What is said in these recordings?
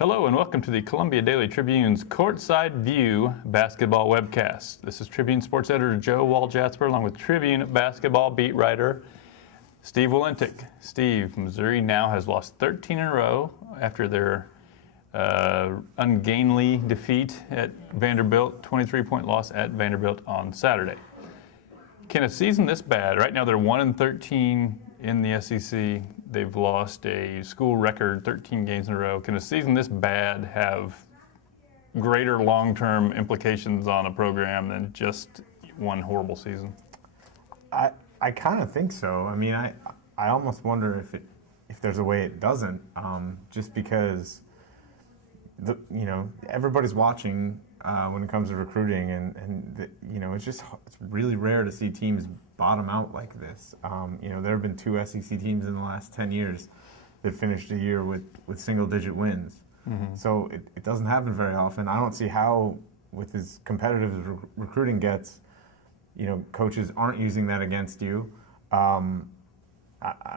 Hello and welcome to the Columbia Daily Tribune's Courtside View basketball webcast. This is Tribune sports editor Joe Wall-Jasper along with Tribune basketball beat writer Steve Walentic. Steve, Missouri now has lost 13 in a row after their ungainly defeat at Vanderbilt, 23-point loss at Vanderbilt on Saturday. Can a season this bad? Right now they're 1-13 in the SEC. They've lost a school record 13 games in a row. Can a season this bad have greater long-term implications on a program than just one horrible season? I kind of think so. I mean, I almost wonder if there's a way it doesn't, just because everybody's watching when it comes to recruiting, and it's really rare to see teams bottom out like this. There have been two SEC teams in the last 10 years that finished a year with single-digit wins. Mm-hmm. So it doesn't happen very often. I don't see how, with as competitive as recruiting gets, coaches aren't using that against you. I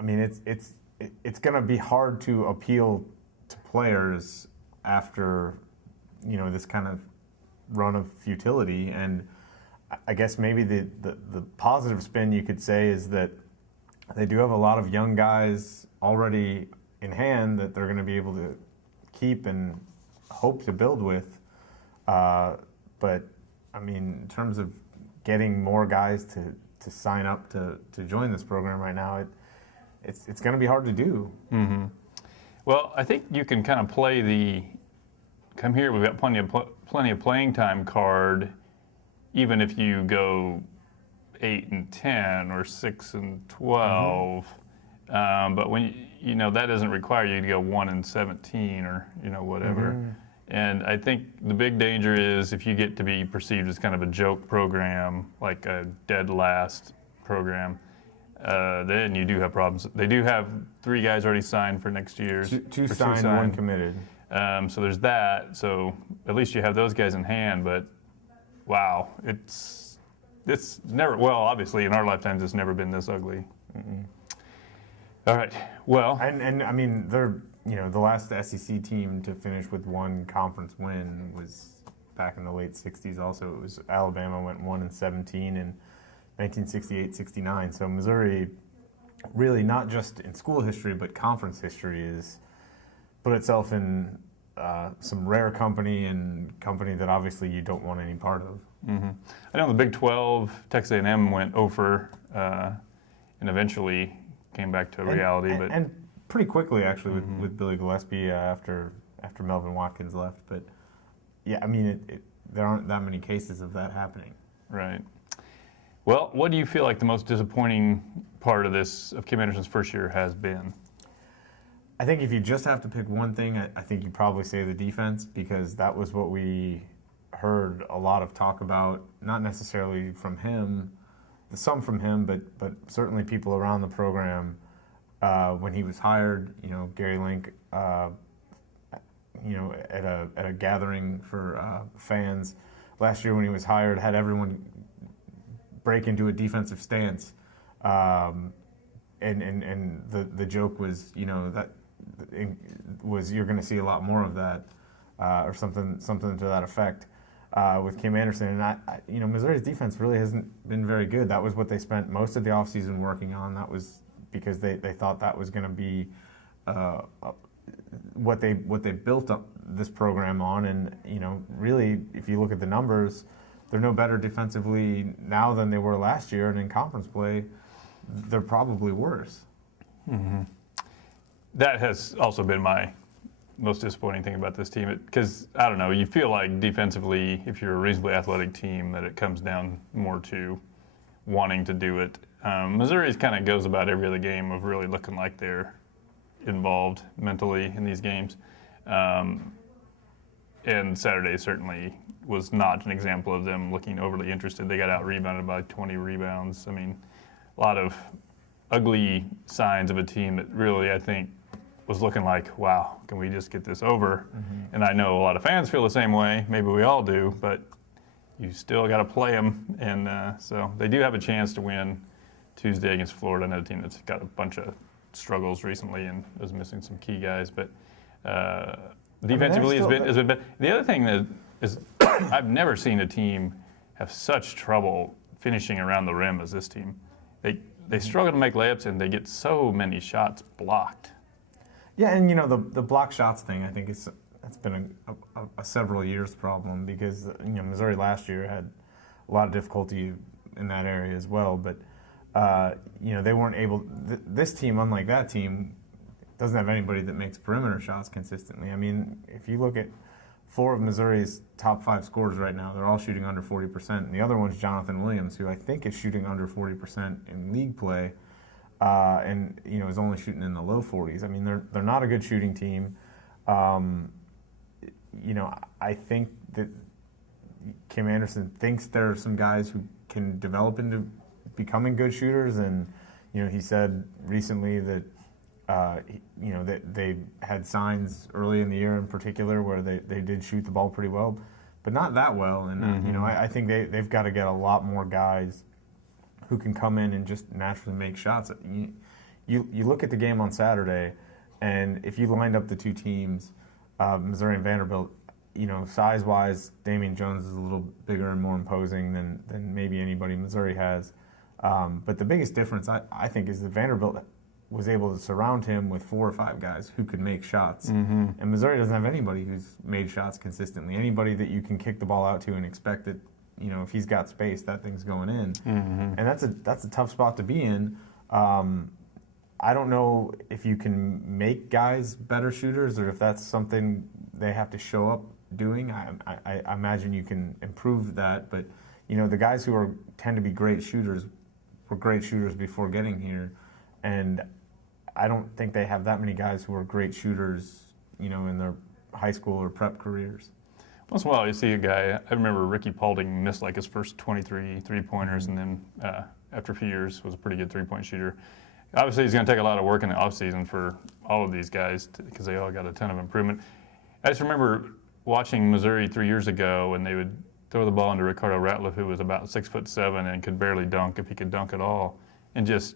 mean, it's going to be hard to appeal to players after this kind of run of futility. And I guess maybe the positive spin you could say is that they do have a lot of young guys already in hand that they're going to be able to keep and hope to build with. But I mean, in terms of getting more guys to sign up to join this program right now, it's going to be hard to do. Mm-hmm. Well, I think you can kind of play the come here, we've got plenty of playing time card, even if you go 8-10 or 6-12. Mm-hmm. But when that doesn't require you to go 1-17 or whatever. Mm-hmm. And I think the big danger is if you get to be perceived as kind of a joke program, like a dead last program, then you do have problems. They do have 3 guys already signed for next year. Two signed, 1 committed. So there's that. So at least you have those guys in hand. But wow, it's never. Well, obviously in our lifetimes, it's never been this ugly. Mm-mm. All right. Well, and I mean they're the last SEC team to finish with 1 conference win was back in the late '60s. Also, it was Alabama went 1-17 in 1968-69. So Missouri, really not just in school history but conference history, is put itself in some rare company and company that obviously you don't want any part of. Mm-hmm. I know the Big 12, Texas A&M went over and eventually came back to reality. And pretty quickly, actually, with Billy Gillespie after Melvin Watkins left. But, yeah, I mean, there aren't that many cases of that happening. Right. Well, what do you feel like the most disappointing part of Kim Anderson's first year has been? I think if you just have to pick one thing, I think you'd probably say the defense, because that was what we heard a lot of talk about, not necessarily from him, some from him, but certainly people around the program when he was hired. Gary Link, at a gathering for fans last year when he was hired, had everyone break into a defensive stance, and the joke was that you're going to see a lot more of that, or something to that effect, with Kim Anderson. And Missouri's defense really hasn't been very good. That was what they spent most of the offseason working on. That was because they thought that was going to be what they built up this program on. And really, if you look at the numbers, they're no better defensively now than they were last year, and in conference play, they're probably worse. Mm-hmm. That has also been my most disappointing thing about this team, because I don't know, you feel like defensively, if you're a reasonably athletic team, that it comes down more to wanting to do it. Missouri's kind of goes about every other game of really looking like they're involved mentally in these games, and Saturday certainly was not an example of them looking overly interested. They got out-rebounded by 20 rebounds. I mean, a lot of ugly signs of a team that really, I think, was looking like, wow, can we just get this over? Mm-hmm. And I know a lot of fans feel the same way. Maybe we all do, but you still got to play them. And so they do have a chance to win Tuesday against Florida, another team that's got a bunch of struggles recently and is missing some key guys. But defensively has been better. The other thing that is, I've never seen a team have such trouble finishing around the rim as this team. They struggle to make layups, and they get so many shots blocked. Yeah, and the block shots thing, I think that's been a several years problem, because Missouri last year had a lot of difficulty in that area as well. But they weren't able. This team, unlike that team, doesn't have anybody that makes perimeter shots consistently. I mean, if you look at 4 of Missouri's top 5 scorers right now, they're all shooting under 40%. And the other one's Jonathan Williams, who I think is shooting under 40% in league play, and is only shooting in the low 40s. I mean, they're not a good shooting team. I think that Kim Anderson thinks there are some guys who can develop into becoming good shooters, and he said recently that that they had signs early in the year in particular where they did shoot the ball pretty well, but not that well. And I think they've got to get a lot more guys who can come in and just naturally make shots. You look at the game on Saturday, and if you lined up the two teams, Missouri and Vanderbilt, size-wise, Damian Jones is a little bigger and more imposing than maybe anybody Missouri has. But the biggest difference, I think, is that Vanderbilt was able to surround him with 4 or 5 guys who could make shots. And Missouri doesn't have anybody who's made shots consistently. Anybody that you can kick the ball out to and expect that, if he's got space, that thing's going in. And that's a tough spot to be in. I don't know if you can make guys better shooters or if that's something they have to show up doing. I imagine you can improve that, but the guys who tend to be great shooters were great shooters before getting here, and I don't think they have that many guys who are great shooters, in their high school or prep careers. Once in a while, you see a guy. I remember Ricky Paulding missed like his first 23 three-pointers, and then after a few years was a pretty good three-point shooter. Obviously, he's going to take a lot of work in the offseason for all of these guys because they all got a ton of improvement. I just remember watching Missouri 3 years ago, and they would throw the ball into Ricardo Ratliff, who was about 6'7" and could barely dunk if he could dunk at all, and just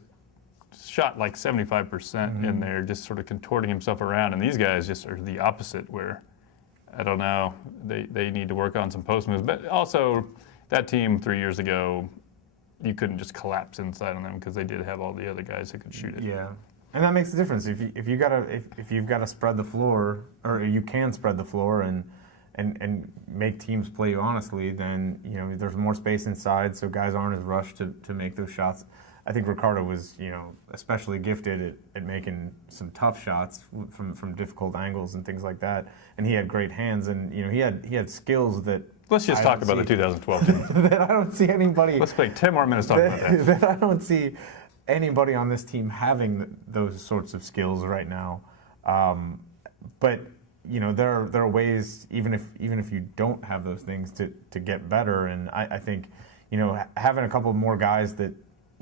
shot like 75% in there, just sort of contorting himself around. And these guys just are the opposite, where, I don't know, they need to work on some post moves. But also, that team 3 years ago, you couldn't just collapse inside on them because they did have all the other guys who could shoot it. Yeah, and that makes a difference. If you've got to spread the floor, or you can spread the floor and make teams play you honestly, then there's more space inside, so guys aren't as rushed to make those shots. I think Ricardo was especially gifted at making some tough shots from difficult angles and things like that, and he had great hands, and he had skills that. Let's just talk about the 2012 team. That I don't see anybody. Let's take 10 more minutes talking about that. That I don't see anybody on this team having those sorts of skills right now. But there are ways, even if you don't have those things, to get better. And I think having a couple more guys that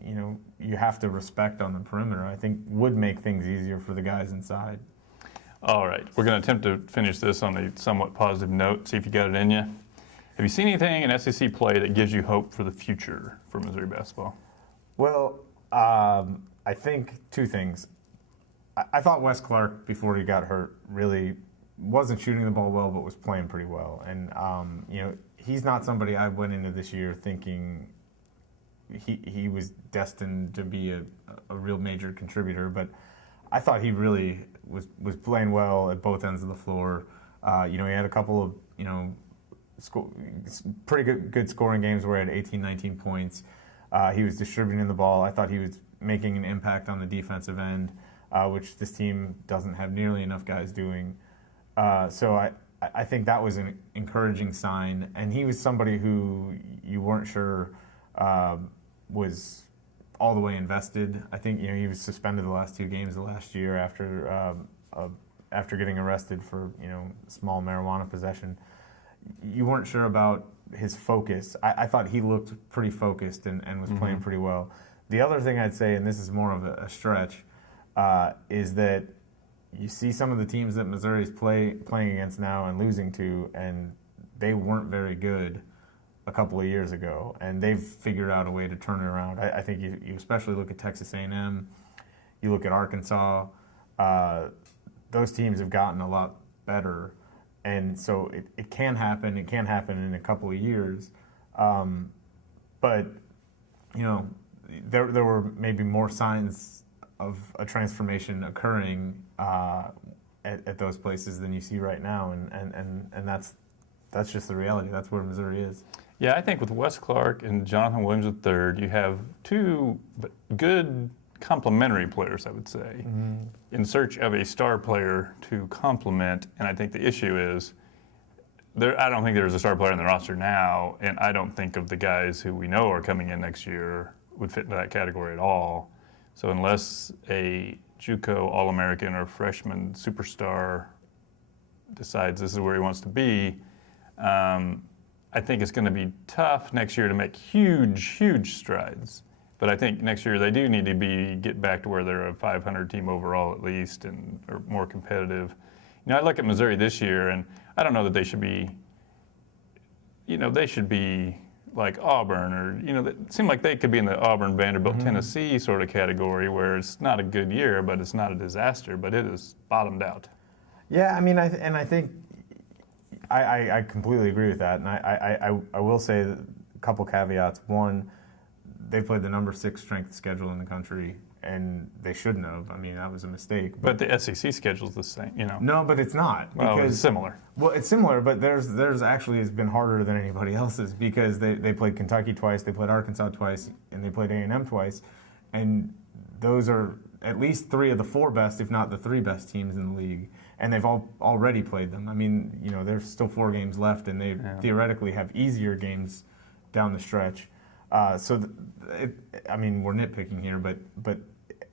you have to respect on the perimeter, I think would make things easier for the guys inside. All right, we're going to attempt to finish this on a somewhat positive note. See if you got it in you. Have you seen anything in SEC play that gives you hope for the future for Missouri basketball? Well, I think 2 things. I thought Wes Clark, before he got hurt, really wasn't shooting the ball well, but was playing pretty well. And he's not somebody I went into this year thinking he was destined to be a real major contributor. But I thought he really was playing well at both ends of the floor. He had a couple of pretty good scoring games where he had 18, 19 points. He was distributing the ball. I thought he was making an impact on the defensive end, which this team doesn't have nearly enough guys doing. So I think that was an encouraging sign. And he was somebody who you weren't sure was all the way invested. I think he was suspended the last 2 games of last year after getting arrested for small marijuana possession. You weren't sure about his focus. I thought he looked pretty focused and was playing pretty well. The other thing I'd say, and this is more of a stretch, is that you see some of the teams that Missouri's playing against now and losing to, and they weren't very good a couple of years ago, and they've figured out a way to turn it around. I think you especially look at Texas A&M, you look at Arkansas, those teams have gotten a lot better. And so it can happen. It can happen in a couple of years. But, there were maybe more signs of a transformation occurring at those places than you see right now. And that's just the reality. That's where Missouri is. Yeah, I think with Wes Clark and Jonathan Williams III, you have two good complementary players, I would say, in search of a star player to complement. And I think the issue is, I don't think there's a star player in the roster now, and I don't think of the guys who we know are coming in next year would fit into that category at all. So unless a JUCO All-American or freshman superstar decides this is where he wants to be, I think it's going to be tough next year to make huge strides. But I think next year they do need to get back to where they're a 500 team overall at least and are more competitive. I look at Missouri this year, and I don't know that they should be, they should be like Auburn or, it seemed like they could be in the Auburn, Vanderbilt, Tennessee sort of category where it's not a good year, but it's not a disaster, but it is bottomed out. Yeah, I mean, I think I completely agree with that. And I will say a couple caveats. One, they played the number 6 strength schedule in the country, and they shouldn't have. I mean, that was a mistake. But the SEC schedule's the same, No, but it's not. Well, it's similar. Well, it's similar, but theirs actually has been harder than anybody else's because they played Kentucky twice, they played Arkansas twice, and they played A&M twice. And those are at least 3 of the 4 best, if not the 3 best teams in the league. And they've already played them. I mean, there's still 4 games left, and they theoretically have easier games down the stretch. We're nitpicking here, but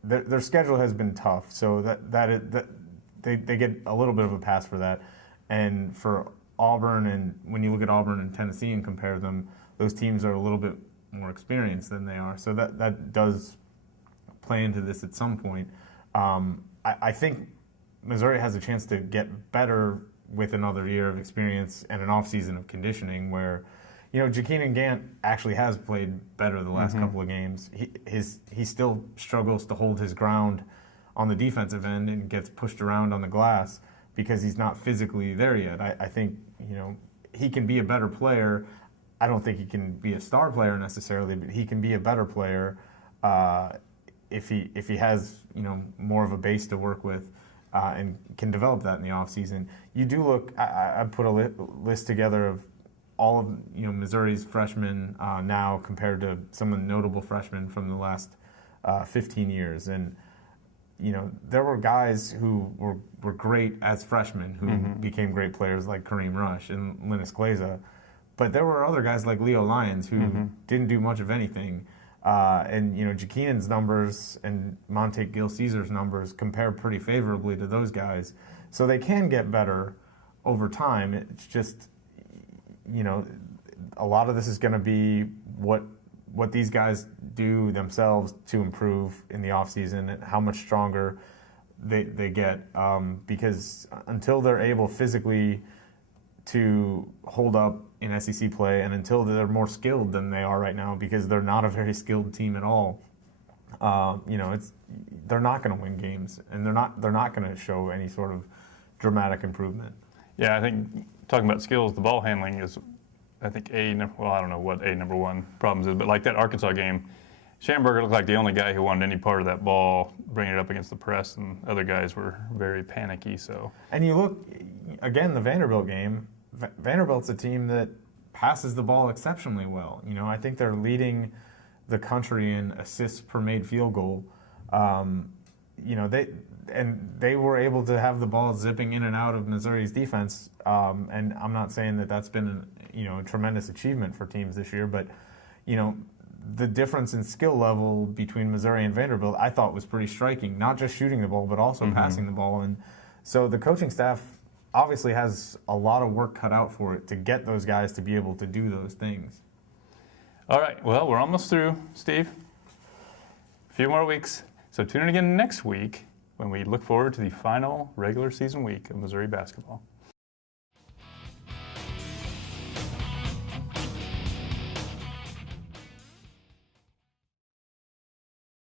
their schedule has been tough, so that they get a little bit of a pass for that. And for Auburn, and when you look at Auburn and Tennessee and compare them, those teams are a little bit more experienced than they are. So that does play into this at some point. I think Missouri has a chance to get better with another year of experience and an offseason of conditioning where, Keenan Gant actually has played better the last couple of games. He still struggles to hold his ground on the defensive end and gets pushed around on the glass because he's not physically there yet. I think, he can be a better player. I don't think he can be a star player necessarily, but he can be a better player if he has, more of a base to work with. And can develop that in the offseason. You do look, I put a list together of all of Missouri's freshmen now compared to some of the notable freshmen from the last 15 years. And, there were guys who were great as freshmen who became great players like Kareem Rush and Linus Glaza. But there were other guys like Leo Lyons who didn't do much of anything. And Keenan's numbers and Monte Gil Caesar's numbers compare pretty favorably to those guys, so they can get better over time. It's just, a lot of this is going to be what these guys do themselves to improve in the offseason and how much stronger they get, because until they're able physically to hold up in SEC play, and until they're more skilled than they are right now, because they're not a very skilled team at all. They're not going to win games, and they're not going to show any sort of dramatic improvement. Yeah, I think talking about skills, the ball handling is, I think I don't know what number 1 problems is, but like that Arkansas game, Schamberger looked like the only guy who wanted any part of that ball, bringing it up against the press, and other guys were very panicky. So. And you look again, the Vanderbilt game. Vanderbilt's a team that passes the ball exceptionally well. I think they're leading the country in assists per made field goal. They were able to have the ball zipping in and out of Missouri's defense. And I'm not saying that that's been a tremendous achievement for teams this year, but the difference in skill level between Missouri and Vanderbilt I thought was pretty striking. Not just shooting the ball, but also passing the ball. And so the coaching staff obviously has a lot of work cut out for it to get those guys to be able to do those things. All right, well, we're almost through, Steve. A few more weeks. So tune in again next week when we look forward to the final regular season week of Missouri basketball.